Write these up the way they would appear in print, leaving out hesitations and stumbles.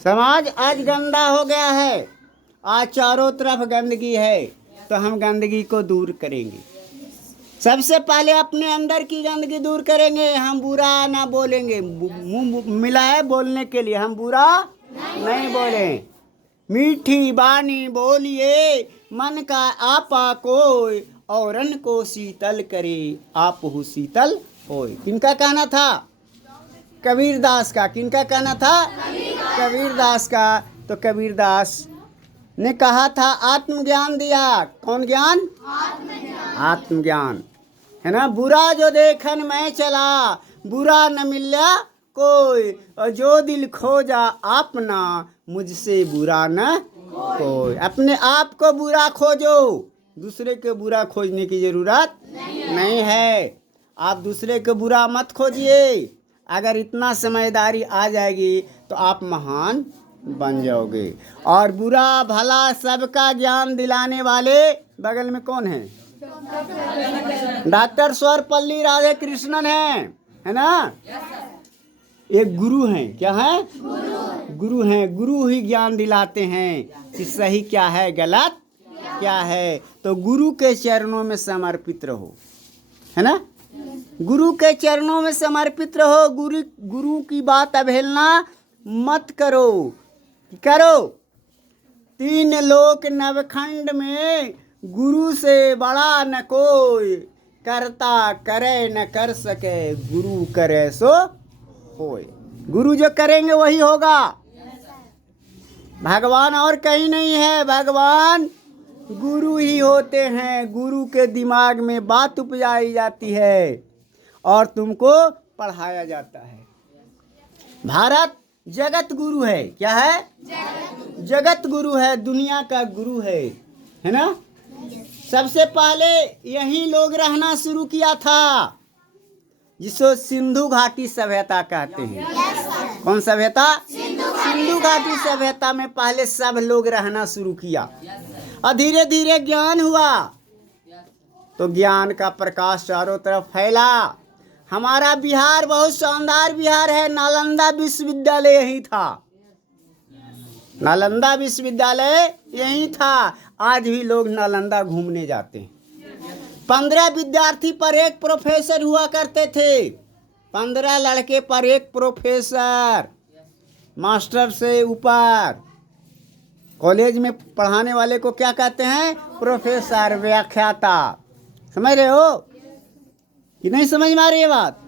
समाज आज गंदा हो गया है, आज चारों तरफ गंदगी है, तो हम गंदगी को दूर करेंगे। सबसे पहले अपने अंदर की गंदगी दूर करेंगे। हम बुरा ना बोलेंगे, मुंह मिला है बोलने के लिए, हम बुरा नहीं बोले। मीठी बानी बोलिए, मन का आपा कोई, औरन को शीतल करे, आप हु शीतल होय। किनका कहना था? कबीरदास का। किनका कहना था? कबीरदास का। तो कबीरदास ने कहा था, आत्मज्ञान दिया। कौन ज्ञान? आत्मज्ञान, है ना। बुरा जो देखन मैं चला, बुरा न मिला कोई, और जो दिल खोजा अपना, मुझसे बुरा न कोई। अपने आप को बुरा खोजो, दूसरे के बुरा खोजने की जरूरत नहीं है। आप दूसरे को बुरा मत खोजिए। अगर इतना समझदारी आ जाएगी तो आप महान बन जाओगे। और बुरा भला सबका ज्ञान दिलाने वाले बगल में कौन है? डॉक्टर सर्वपल्ली राधाकृष्णन है ना। एक गुरु हैं। क्या है? गुरु हैं। गुरु ही ज्ञान दिलाते हैं कि सही क्या है, गलत क्या है। तो गुरु के चरणों में समर्पित रहो, है ना। गुरु के चरणों में समर्पित रहो। गुरु की बात अवहेलना मत करो। करो। 3 लोक नवखंड में गुरु से बड़ा न कोई, करता करे न कर सके, गुरु करे सो होय। गुरु जो करेंगे वही होगा। भगवान और कहीं नहीं है, भगवान गुरु ही होते हैं। गुरु के दिमाग में बात उपजाई जाती है और तुमको पढ़ाया जाता है। भारत जगत गुरु है। क्या है? जगत गुरु है, दुनिया का गुरु है ना। सबसे पहले यही लोग रहना शुरू किया था, जिसको सिंधु घाटी सभ्यता कहते हैं। कौन सभ्यता? सिंधु घाटी सभ्यता में पहले सब लोग रहना शुरू किया और धीरे धीरे ज्ञान हुआ, तो ज्ञान का प्रकाश चारों तरफ फैला। हमारा बिहार बहुत शानदार बिहार है। नालंदा विश्वविद्यालय यही था। नालंदा विश्वविद्यालय यही था। आज भी लोग नालंदा घूमने जाते हैं। 15 विद्यार्थी पर एक प्रोफेसर हुआ करते थे। 15 लड़के पर एक प्रोफेसर, मास्टर से ऊपर। कॉलेज में पढ़ाने वाले को क्या कहते हैं? प्रोफेसर, व्याख्याता। समझ रहे हो कि नहीं समझ में आ रही है बात?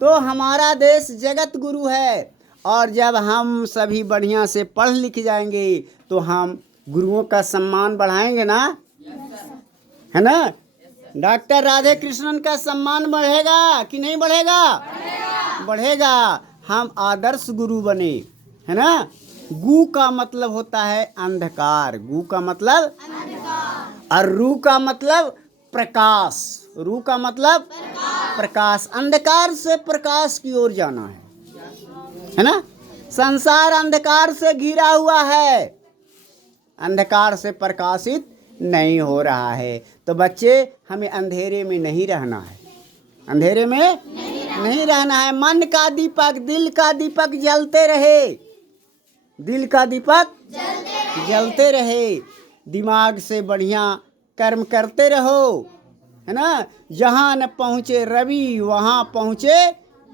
तो हमारा देश जगत गुरु है, और जब हम सभी बढ़िया से पढ़ लिख जाएंगे तो हम गुरुओं का सम्मान बढ़ाएंगे ना, है ना। डॉक्टर राधे कृष्णन का सम्मान बढ़ेगा कि नहीं बढ़ेगा? बढ़ेगा। हम आदर्श गुरु बने, है ना। गु का मतलब होता है अंधकार। गु का मतलब और रू का मतलब प्रकाश। रू का मतलब प्रकाश। अंधकार से प्रकाश की ओर जाना है ना। संसार अंधकार से घिरा हुआ है, अंधकार से प्रकाशित नहीं हो रहा है। तो बच्चे, हमें अंधेरे में नहीं रहना है। अंधेरे में नहीं रहना है। मन का दीपक, दिल का दीपक जलते रहे। दिल का दीपक जलते रहे। दिमाग से बढ़िया कर्म करते रहो, है ना। जहाँ न पहुँचे रवि वहाँ पहुँचे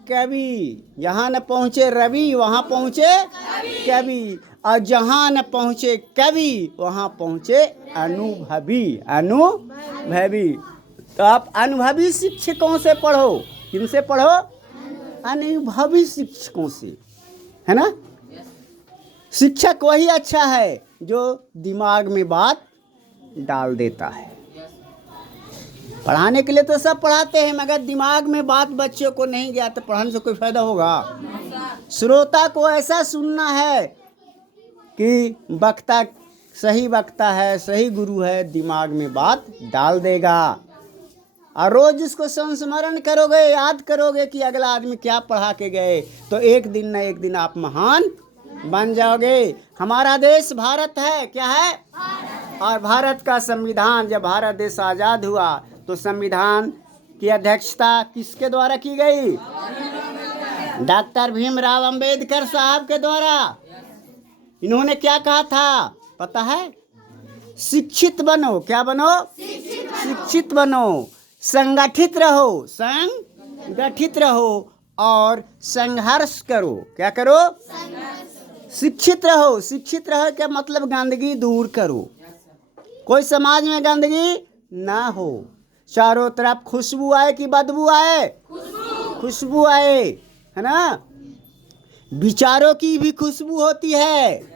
कवि। जहाँ न पहुँचे रवि वहाँ पहुँचे कवि, और जहाँ न पहुँचे कवि वहाँ पहुँचे अनुभवी। अनुभवी। तो आप अनुभवी शिक्षकों से पढ़ो। किनसे पढ़ो? अनुभवी शिक्षकों से, है ना। शिक्षक वही अच्छा है जो दिमाग में बात डाल देता है। पढ़ाने के लिए तो सब पढ़ाते हैं, मगर दिमाग में बात बच्चों को नहीं गया तो पढ़ाने से कोई फायदा होगा? श्रोता को ऐसा सुनना है कि वक्ता सही वक्ता है, सही गुरु है, दिमाग में बात डाल देगा। और रोज इसको संस्मरण करोगे, याद करोगे कि अगला आदमी क्या पढ़ा के गए, तो एक दिन न एक दिन आप महान बन जाओगे। हमारा देश भारत है। क्या है? और भारत का संविधान, जब भारत देश आज़ाद हुआ तो संविधान की अध्यक्षता किसके द्वारा की गई? डॉक्टर भीमराव अंबेडकर साहब के द्वारा। इन्होंने क्या कहा था पता है? शिक्षित बनो। क्या बनो? शिक्षित बनो, संगठित रहो, संगठित रहो और संघर्ष करो। क्या करो? शिक्षित रहो। शिक्षित रहो क्या मतलब? गंदगी दूर करो, कोई समाज में गंदगी ना हो, चारों तरफ खुशबू आए कि बदबू आए? खुशबू आए, है ना? विचारों की भी खुशबू होती है,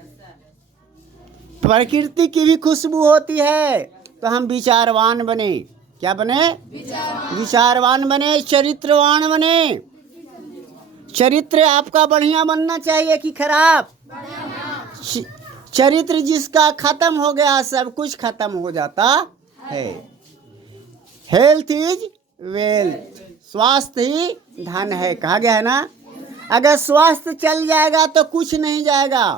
प्रकृति की भी खुशबू होती है। तो हम विचारवान बने। क्या बने? विचारवान बने, चरित्रवान बने। चरित्र आपका बढ़िया बनना चाहिए कि खराब? चरित्र जिसका खत्म हो गया सब कुछ खत्म हो जाता है। हेल्थ इज वेल्थ, स्वास्थ्य ही धन है, कहा गया है ना? अगर स्वास्थ्य चल जाएगा तो कुछ नहीं जाएगा,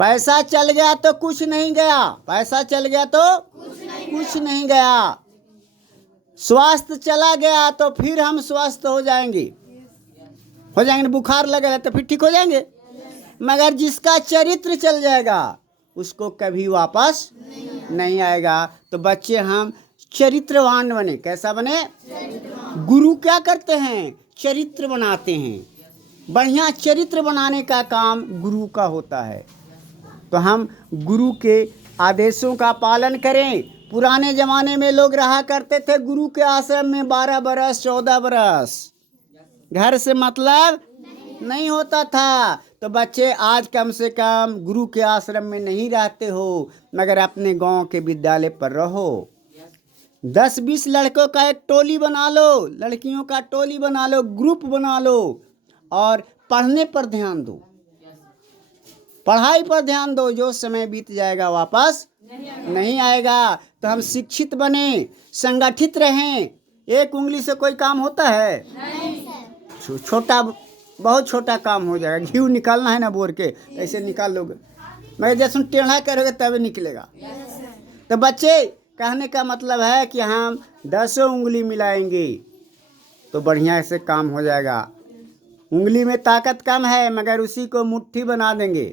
पैसा चल गया तो कुछ नहीं गया, पैसा चल गया तो कुछ नहीं गया, स्वास्थ्य चला गया तो फिर हम स्वस्थ हो जाएंगे बुखार लगेगा तो फिर ठीक हो जाएंगे। मगर जिसका चरित्र चल जाएगा उसको कभी वापस नहीं आएगा। तो बच्चे हम चरित्रवान बने। कैसा बने? गुरु क्या करते हैं? चरित्र बनाते हैं। बढ़िया चरित्र बनाने का काम गुरु का होता है। तो हम गुरु के आदेशों का पालन करें। पुराने जमाने में लोग रहा करते थे गुरु के आश्रम में 12 बरस 14 बरस, घर से मतलब नहीं होता था। तो बच्चे आज कम से कम गुरु के आश्रम में नहीं रहते हो, मगर अपने गांव के विद्यालय पर रहो। 10-20 लड़कों का एक टोली बना लो, लड़कियों का टोली बना लो, ग्रुप बना लो और पढ़ने पर ध्यान दो, पढ़ाई पर ध्यान दो। जो समय बीत जाएगा वापस नहीं आएगा। तो हम शिक्षित बने, संगठित रहें। एक उंगली से कोई काम होता है? छोटा, बहुत छोटा काम हो जाएगा। घी निकालना है ना बोर के, ऐसे निकाल लोगे, मैं जैसे टेढ़ा करोगे तभी निकलेगा। तो बच्चे कहने का मतलब है कि हम 10 उंगली मिलाएंगे तो बढ़िया से काम हो जाएगा। उंगली में ताकत कम है मगर उसी को मुट्ठी बना देंगे,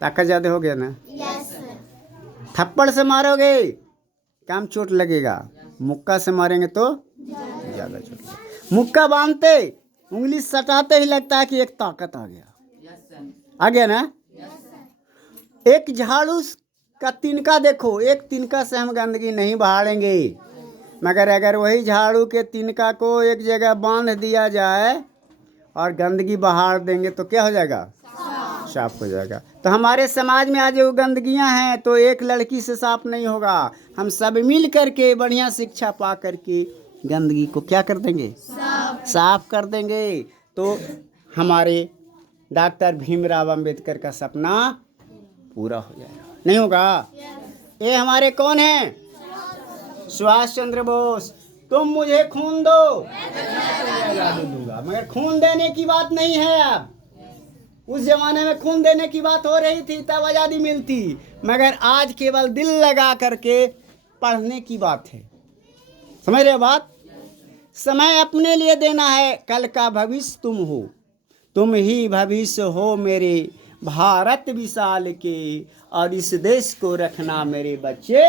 ताकत ज़्यादा हो गया ना। थप्पड़ से मारोगे कम चोट लगेगा, मुक्का से मारेंगे तो ज़्यादा चोट लगेगा। मुक्का बांधते उंगली सटाते ही लगता है कि एक ताकत आ गया ना। एक झाड़ू का तिनका देखो, एक तिनका से हम गंदगी नहीं बहाड़ेंगे, मगर अगर वही झाड़ू के तिनका को एक जगह बांध दिया जाए और गंदगी बहाड़ देंगे तो क्या हो जाएगा? साफ हो जाएगा। तो हमारे समाज में आज जो गंदगियां हैं तो एक लड़की से साफ नहीं होगा। हम सब मिल करके बढ़िया शिक्षा पा करके गंदगी को क्या कर देंगे? साफ कर देंगे। तो हमारे डॉक्टर भीमराव अंबेडकर का सपना पूरा हो जाएगा। नहीं होगा? ये हमारे कौन हैं? सुभाष चंद्र बोस। तुम मुझे खून दो मैं आज़ादी दूंगा। मगर खून देने की बात नहीं है अब। उस जमाने में खून देने की बात हो रही थी तब आज़ादी मिलती, मगर आज केवल दिल लगा करके पढ़ने की बात है। समझ रहे हो बात? समय अपने लिए देना है, कल का भविष्य तुम हो, तुम ही भविष्य हो मेरे भारत विशाल के, और इस देश को रखना मेरे बच्चे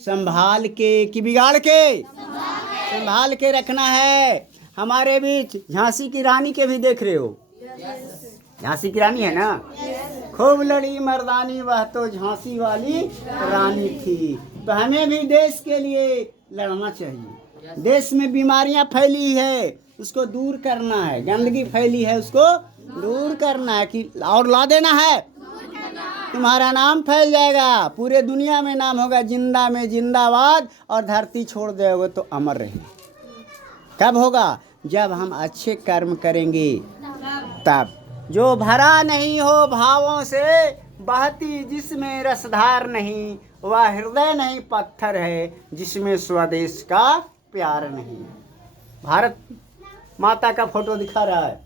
संभाल के कि बिगाड़ के? संभाल के रखना है। हमारे बीच झांसी की रानी के भी देख रहे हो, झांसी की रानी है ना, खूब लड़ी मर्दानी, वह तो झांसी वाली रानी थी। तो हमें भी देश के लिए लड़ना चाहिए। देश में बीमारियां फैली है उसको दूर करना है, गंदगी फैली है उसको दूर करना है कि और ला देना है, तुम्हारा नाम फैल जाएगा, पूरे दुनिया में नाम होगा, जिंदा में जिंदाबाद, और धरती छोड़ दोगे तो अमर रहेगी। कब होगा? जब हम अच्छे कर्म करेंगे तब। जो भरा नहीं हो भावों से बहती जिसमें रसधार नहीं, वह हृदय नहीं पत्थर है जिसमें स्वदेश का प्यार नहीं। भारत माता का फोटो दिखा रहा है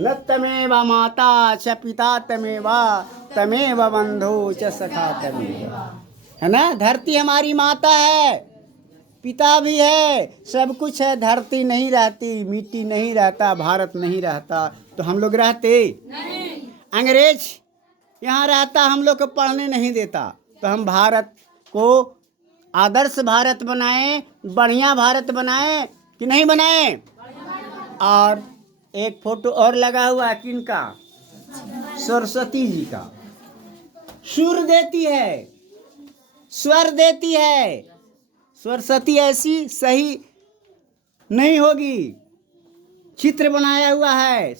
न, तमेव माता च पिता तमेव, तमेव बंधु च सखा तमेव, है ना। धरती हमारी माता है, पिता भी है, सब कुछ है। धरती नहीं रहती, मिट्टी नहीं रहता, भारत नहीं रहता तो हम लोग रहते नहीं। अंग्रेज यहाँ रहता, हम लोग को पढ़ने नहीं देता, तो हम भारत को आदर्श भारत बनाएं, बढ़िया भारत बनाएं कि नहीं बनाएं। और एक फोटो और लगा हुआ है, किनका? सरस्वती जी का। सुर देती है, स्वर देती है। सरस्वती ऐसी सही नहीं होगी। चित्र बनाया हुआ है,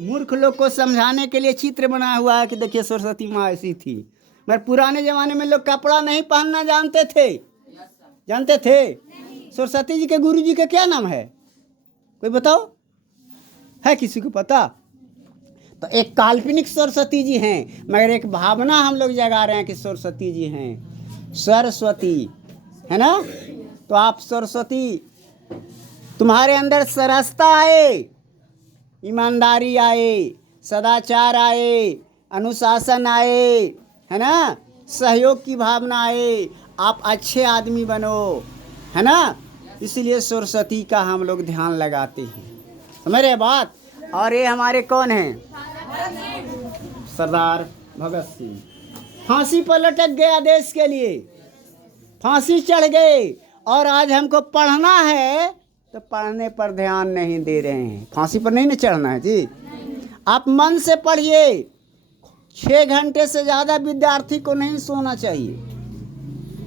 मूर्ख लोग को समझाने के लिए चित्र बनाया हुआ है कि देखिए सरस्वती माँ ऐसी थी। मगर पुराने जमाने में लोग कपड़ा नहीं पहनना जानते थे। जानते थे? सरस्वती जी के गुरु जी का क्या नाम है, कोई बताओ? है किसी को पता? तो एक काल्पनिक सरस्वती जी हैं, मगर एक भावना हम लोग जगा रहे हैं कि सरस्वती जी हैं। सरस्वती है ना? तो आप सरस्वती, तुम्हारे अंदर सरसता आए, ईमानदारी आए, सदाचार आए, अनुशासन आए, है ना, सहयोग की भावना आए, आप अच्छे आदमी बनो, है ना। इसलिए सरस्वती का हम लोग ध्यान लगाते हैं, समझ रहे बात। और ये हमारे कौन हैं? सरदार भगत सिंह। फांसी पर लटक गया देश के लिए, फांसी चढ़ गए, और आज हमको पढ़ना है तो पढ़ने पर ध्यान नहीं दे रहे हैं। फांसी पर नहीं ना चढ़ना है जी, आप मन से पढ़िए। 6 घंटे से ज़्यादा विद्यार्थी को नहीं सोना चाहिए,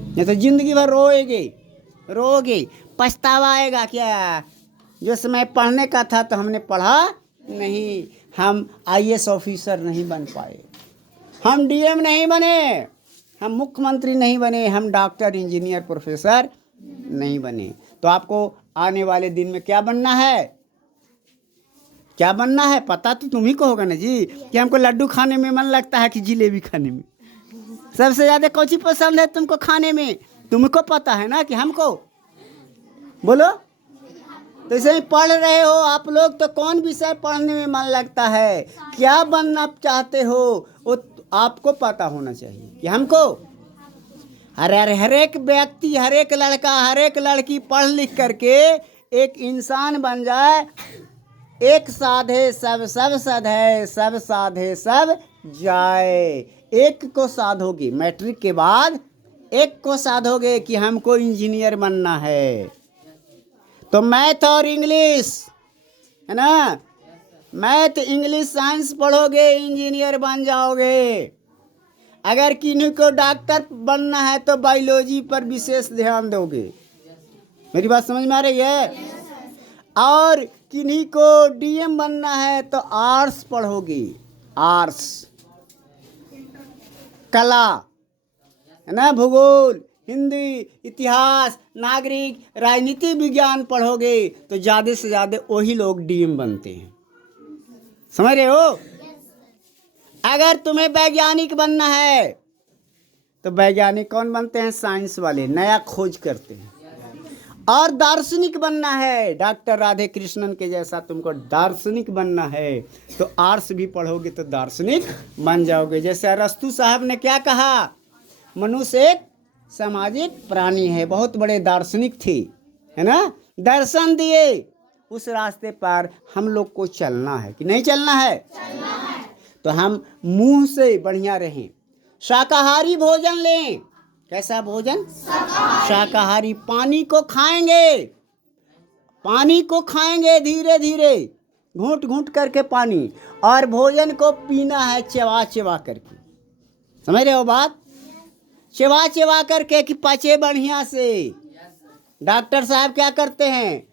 नहीं तो जिंदगी भर रोगे, पछतावा आएगा। क्या जो समय पढ़ने का था तो हमने पढ़ा नहीं, हम IAS ऑफिसर नहीं बन पाए, हम DM नहीं बने, हम मुख्यमंत्री नहीं बने, हम डॉक्टर, इंजीनियर, प्रोफेसर नहीं बने। तो आपको आने वाले दिन में क्या बनना है? क्या बनना है पता तो तुम्ही को होगा ना जी, कि हमको लड्डू खाने में मन लगता है कि जिलेबी खाने में। सबसे ज़्यादा कौन सी पसंद है तुमको खाने में? तुमको पता है ना कि हमको, बोलो। तो ऐसे ही पढ़ रहे हो आप लोग, तो कौन विषय पढ़ने में मन लगता है, क्या बनना चाहते हो, वो आपको पता होना चाहिए कि हमको। हर एक व्यक्ति, हर एक लड़का, हर एक लड़की पढ़ लिख करके एक इंसान बन जाए। एक साधे सब साधे, सब साधे सब जाए। एक को साधोगे, मैट्रिक के बाद एक को साधोगे कि हमको इंजीनियर बनना है, तो मैथ और इंग्लिश, है ना, मैथ, इंग्लिश, साइंस पढ़ोगे, इंजीनियर बन जाओगे। अगर किन्हीं को डॉक्टर बनना है तो बायोलॉजी पर विशेष ध्यान दोगे। मेरी बात समझ में आ रही है? और किन्हीं को DM बनना है तो आर्ट्स पढ़ोगे, आर्ट्स, कला, है ना, भूगोल, हिंदी, इतिहास, नागरिक, राजनीति विज्ञान पढ़ोगे तो ज़्यादा से ज़्यादा वही लोग DM बनते हैं, समझ रहे हो। अगर तुम्हें वैज्ञानिक बनना है तो वैज्ञानिक कौन बनते हैं? साइंस वाले, नया खोज करते हैं। और दार्शनिक बनना है, डॉक्टर राधे कृष्णन के जैसा तुमको दार्शनिक बनना है तो आर्ट्स भी पढ़ोगे तो दार्शनिक बन जाओगे। जैसे अरस्तु साहब ने क्या कहा, मनुष्य एक सामाजिक प्राणी है, बहुत बड़े दार्शनिक थे, है ना, दर्शन दिए। उस रास्ते पर हम लोग को चलना है कि नहीं चलना है? तो हम मुंह से बढ़िया रहें, शाकाहारी भोजन लें। कैसा भोजन? शाकाहारी। पानी को खाएंगे, पानी को खाएंगे धीरे धीरे, घूंट घूंट करके पानी, और भोजन को पीना है चबा चबा करके, समझ रहे हो बात? चबा चबा करके कि पचे बढ़िया से। डॉक्टर साहब क्या करते हैं,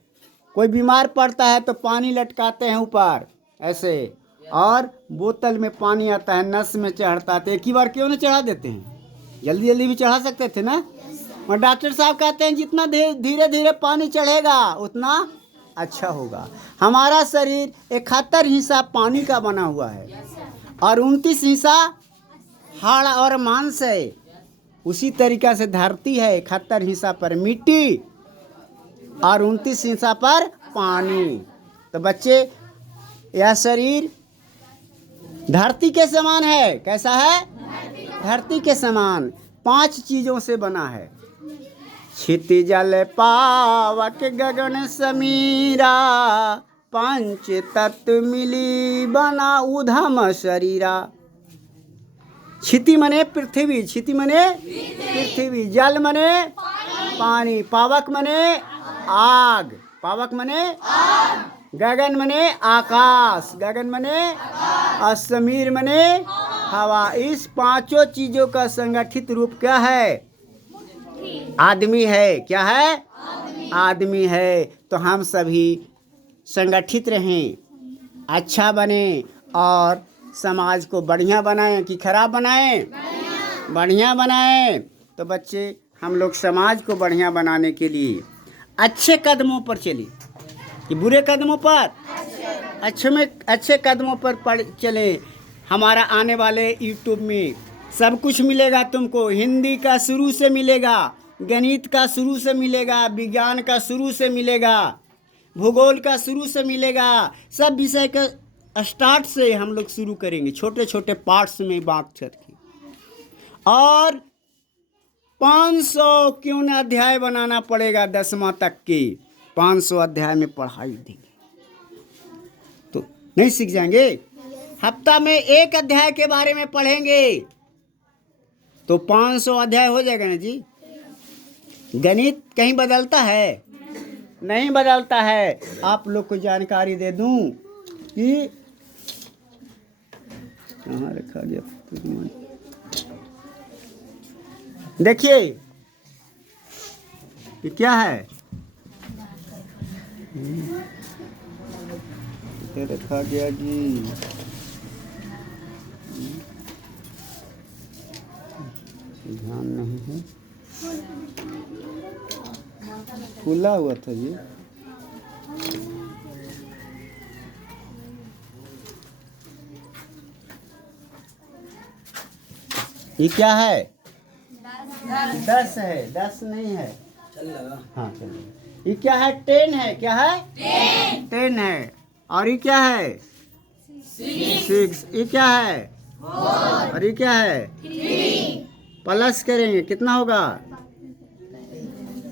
कोई बीमार पड़ता है तो पानी लटकाते हैं ऊपर ऐसे, और बोतल में पानी आता है, नस में चढ़ता है, तो एक ही बार क्यों न चढ़ा देते हैं, जल्दी जल्दी भी चढ़ा सकते थे ना। और डॉक्टर साहब कहते हैं जितना धीरे धीरे पानी चढ़ेगा उतना अच्छा होगा। हमारा शरीर 71 हिस्सा पानी का बना हुआ है और 29 हिस्सा हाड़ और मांस है। उसी तरीका से धरती है, 71 हिस्सा पर मिट्टी और 29 हिस्सा पर पानी। तो बच्चे, यह शरीर धरती के समान है। कैसा है? धरती के समान। 5 चीजों से बना है। क्षिति जल पावक गगन समीरा, पंच तत्व मिली बना उधम शरीरा। क्षिति मने पृथ्वी, क्षिति मने पृथ्वी, जल मने पानी, पावक मने आग, पावक मने गगन मने आकाश, गगन मने असमीर मने हवा। इस पांचों चीजों का संगठित रूप क्या है? आदमी है। क्या है? आदमी है। तो हम सभी संगठित रहें, अच्छा बने और समाज को बढ़िया बनाएं कि खराब बनाएं? बढ़िया बनाएं। तो बच्चे हम लोग समाज को बढ़िया बनाने के लिए अच्छे कदमों पर चलें कि बुरे कदमों पर? अच्छे कदमों पर चले। हमारा आने वाले यूट्यूब में सब कुछ मिलेगा तुमको। हिंदी का शुरू से मिलेगा, गणित का शुरू से मिलेगा, विज्ञान का शुरू से मिलेगा, भूगोल का शुरू से मिलेगा। सब विषय का स्टार्ट से हम लोग शुरू करेंगे, छोटे छोटे पार्ट्स में बांट करके। और 500 क्यों न अध्याय बनाना पड़ेगा 10वां तक के, 500 अध्याय में पढ़ाई देंगे तो नहीं सीख जाएंगे? हफ्ता में एक अध्याय के बारे में पढ़ेंगे तो 500 अध्याय हो जाएगा ना जी। गणित कहीं बदलता है? नहीं बदलता है। आप लोग को जानकारी दे दूं कि कहाँ रखा गया, देखिए ये क्या है, इधर रखा गया जी। ध्यान नहीं है, खुला हुआ था ये। ये क्या है? 10 है। 10 नहीं है, चल लगा। हाँ चल लगा। ये क्या है? 10 है। क्या है? 10 है। और ये क्या है? 6। ये क्या है? 4। और ये क्या है? 3। प्लस करेंगे कितना होगा?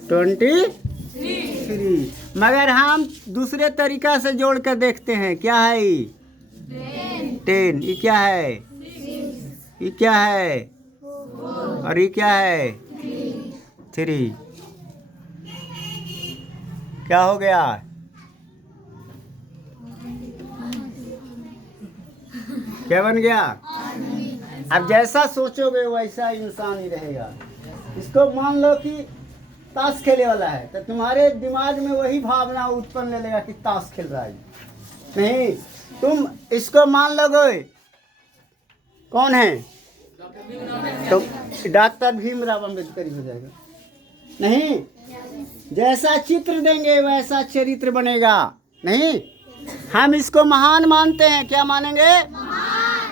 23। मगर हम दूसरे तरीका से जोड़ कर देखते हैं। क्या है ये? 10। ये क्या है? ये क्या है? और ये क्या है? 3। क्या हो गया? क्या बन गया? अब जैसा सोचोगे वैसा इंसान ही रहेगा। इसको मान लो कि ताश खेलने वाला है तो तुम्हारे दिमाग में वही भावना उत्पन्न ले लेगा कि ताश खेल रहा है। नहीं, तुम इसको मान लोगे कौन है तो डॉक्टर भीमराव अम्बेडकर हो जाएगा। नहीं, जैसा चित्र देंगे वैसा चरित्र बनेगा। नहीं, हम इसको महान मानते हैं। क्या मानेंगे?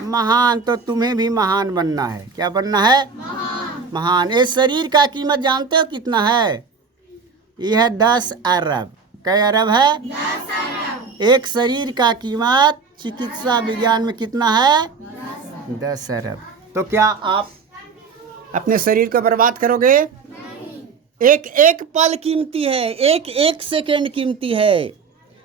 महान। तो तुम्हें भी महान बनना है। क्या बनना है? महान। इस शरीर का कीमत जानते हो कितना है? यह है 10 अरब। कई अरब है? 10 अरब। एक शरीर का कीमत चिकित्सा विज्ञान में कितना है? 10 अरब। तो क्या आप अपने शरीर को बर्बाद करोगे? एक एक पल कीमती है, एक एक सेकेंड कीमती है।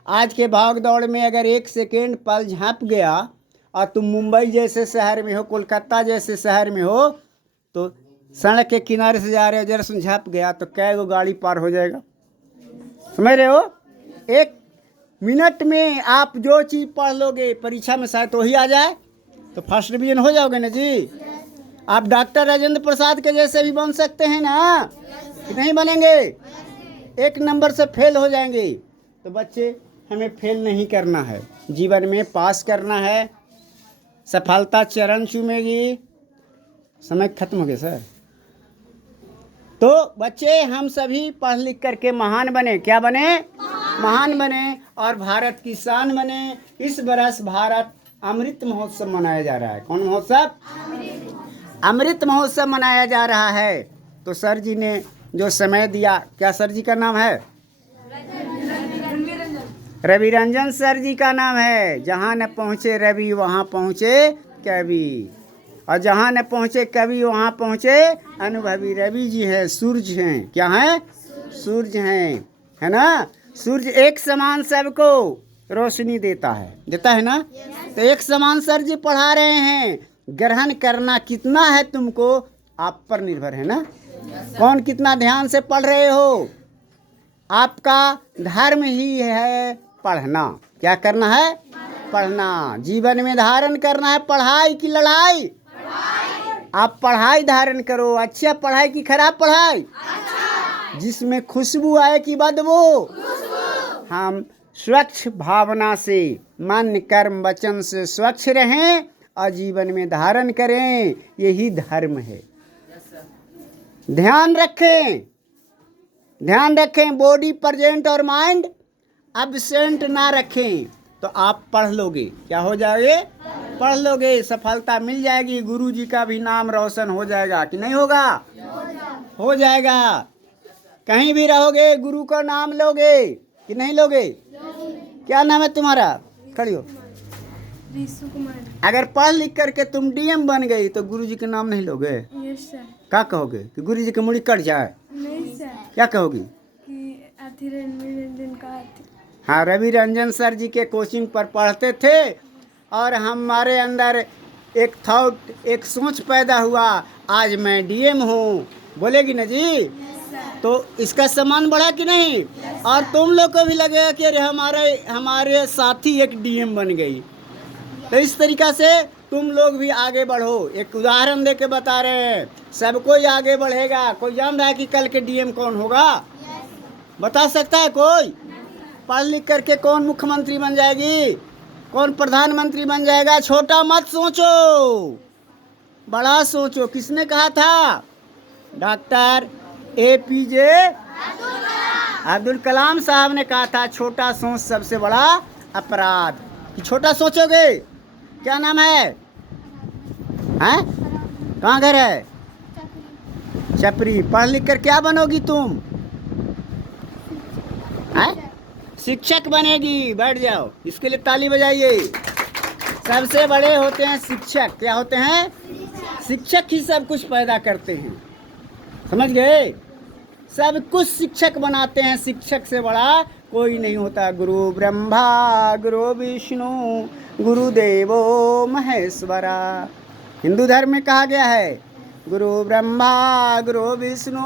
आज के भाग दौड़ में अगर 1 सेकेंड पल झाँप गया और तुम मुंबई जैसे शहर में हो, कोलकाता जैसे शहर में हो, तो सड़क के किनारे से जा रहे हो, जरा सुन झाँप गया तो कै गो गाड़ी पार हो जाएगा। समझ रहे हो? 1 मिनट में आप जो चीज़ पढ़ लोगे परीक्षा में शायद वही आ जाए तो फर्स्ट डिवीजन हो जाओगे ना जी। आप डॉक्टर राजेंद्र प्रसाद के जैसे भी बन सकते हैं ना, नहीं बनेंगे? 1 नंबर से फेल हो जाएंगे। तो बच्चे हमें फेल नहीं करना है, जीवन में पास करना है, सफलता चरण चूमेगी। समय खत्म हो गया सर। तो बच्चे हम सभी पढ़ लिख करके महान बने। क्या बने? महान बने और भारत की शान बने। इस बरस भारत अमृत महोत्सव मनाया जा रहा है। कौन महोत्सव? अमृत महोत्सव मनाया जा रहा है। तो सर जी ने जो समय दिया, क्या सर जी का नाम है? रवि रंजन सर जी का नाम है। जहाँ न पहुँचे रवि वहाँ पहुँचे कवि, और जहाँ न पहुँचे कवि वहाँ पहुँचे अनुभवी। रवि जी हैं, सूर्य हैं। क्या हैं? सूर्य हैं, है ना। सूर्य एक समान सबको रोशनी देता है ना। तो एक समान सर जी पढ़ा रहे हैं, ग्रहण करना कितना है तुमको आप पर निर्भर है ना। कौन कितना ध्यान से पढ़ रहे हो, आपका धर्म ही है पढ़ना। क्या करना है? पढ़ना। जीवन में धारण करना है पढ़ाई की लड़ाई। आप पढ़ाई धारण करो, अच्छा पढ़ाई की खराब पढ़ाई, जिसमें खुशबू आए कि बदबू। हम स्वच्छ भावना से मन कर्म वचन से स्वच्छ रहें और जीवन में धारण करें, यही धर्म है। ध्यान रखें बॉडी प्रेजेंट और माइंड एब्सेंट ना रखें, तो आप पढ़ लोगे। क्या हो जाओगे? पढ़ लोगे, सफलता मिल जाएगी, गुरु जी का भी नाम रोशन हो जाएगा कि नहीं होगा? हो जाएगा। कहीं भी रहोगे गुरु का नाम लोगे कि नहीं लोगे? क्या नाम है तुम्हारा? खड़ी हो। रिशु कुमार। अगर पढ़ लिख करके तुम डीएम बन गई तो गुरु जी के नाम नहीं लोगे? Yes sir. क्या कहोगे कि गुरु जी की मुड़ी कट जाए? नहीं सर। क्या कहोगी? कि अथी रंजन का अथी। हाँ, रवि रंजन सर जी के कोचिंग पर पढ़ते थे और हमारे अंदर एक थॉट, एक सोच पैदा हुआ, आज मैं डीएम हूँ, बोलेगी ना जी? तो इसका सम्मान बढ़ा कि नहीं? और तुम लोग को भी लगेगा कि अरे हमारे साथी एक डीएम बन गई। तो इस तरीक़ा से तुम लोग भी आगे बढ़ो। एक उदाहरण दे के बता रहे हैं, सब कोई आगे बढ़ेगा। कोई जान रहा है कि कल के डीएम कौन होगा? बता सकता है कोई? पढ़ लिख करके कौन मुख्यमंत्री बन जाएगी, कौन प्रधानमंत्री बन जाएगा? छोटा मत सोचो, बड़ा सोचो। किसने कहा था? डॉक्टर APJ अब्दुल कलाम साहब ने कहा था, छोटा सोच सबसे बड़ा अपराध। कि छोटा सोचोगे? क्या नाम है? हैं? कहाँ घर है? चपरी। पढ़ लिख कर क्या बनोगी तुम? हैं? शिक्षक बनेगी। बैठ जाओ, इसके लिए ताली बजाइए। सबसे बड़े होते हैं शिक्षक। क्या होते हैं? शिक्षक ही सब कुछ पैदा करते हैं, समझ गए? सब कुछ शिक्षक बनाते हैं, शिक्षक से बड़ा कोई नहीं होता। गुरु ब्रह्मा गुरु विष्णु गुरुदेवो महेश्वरा। हिंदू धर्म में कहा गया है, गुरु ब्रह्मा गुरु विष्णु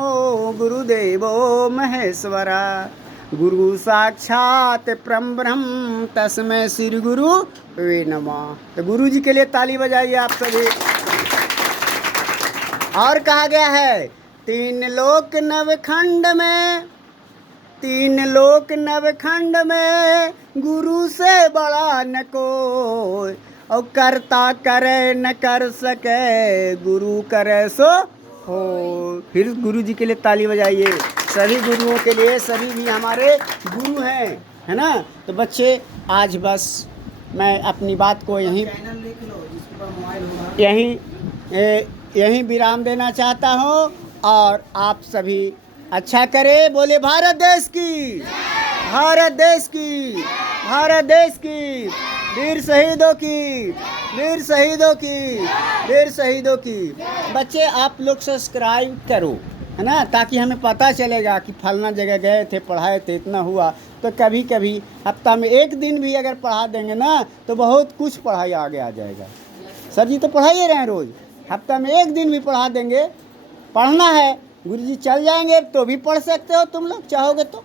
गुरुदेवो महेश्वरा, गुरु साक्षात परम ब्रह्म तस्मै श्री गुरु वे नमः। तो गुरु जी के लिए ताली बजाइए आप सभी। और कहा गया है, तीन लोक नवखंड में गुरु से बड़ा न कोई, और करता करे न कर सके, गुरु करे सो हो। फिर गुरु जी के लिए ताली बजाइए। सभी गुरुओं के लिए, सभी भी हमारे गुरु हैं, है ना। तो बच्चे, आज बस मैं अपनी बात को यहीं विराम देना चाहता हूँ, और आप सभी अच्छा करें। बोले भारत देश की, भारत देश की, भारत देश की, वीर शहीदों की, वीर शहीदों की, वीर शहीदों की। बच्चे, आप लोग सब्सक्राइब करो, है ना, ताकि हमें पता चलेगा कि फलना जगह गए थे, पढ़ाए थे, इतना हुआ। तो कभी कभी हफ्ता में एक दिन भी अगर पढ़ा देंगे ना, तो बहुत कुछ पढ़ाई आगे आ जाएगा। सर जी तो पढ़ाइए रहे हैं रोज़, हफ्ता में एक दिन भी पढ़ा देंगे। पढ़ना है, गुरुजी चल जाएंगे तो भी पढ़ सकते हो तुम लोग, चाहोगे तो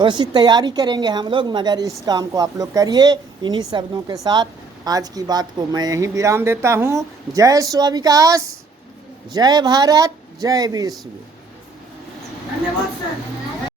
ऐसी तैयारी करेंगे हम लोग। मगर इस काम को आप लोग करिए। इन्हीं शब्दों के साथ आज की बात को मैं यहीं विराम देता हूँ। जय स्व विकास, जय भारत, जय विश्व। धन्यवाद सर।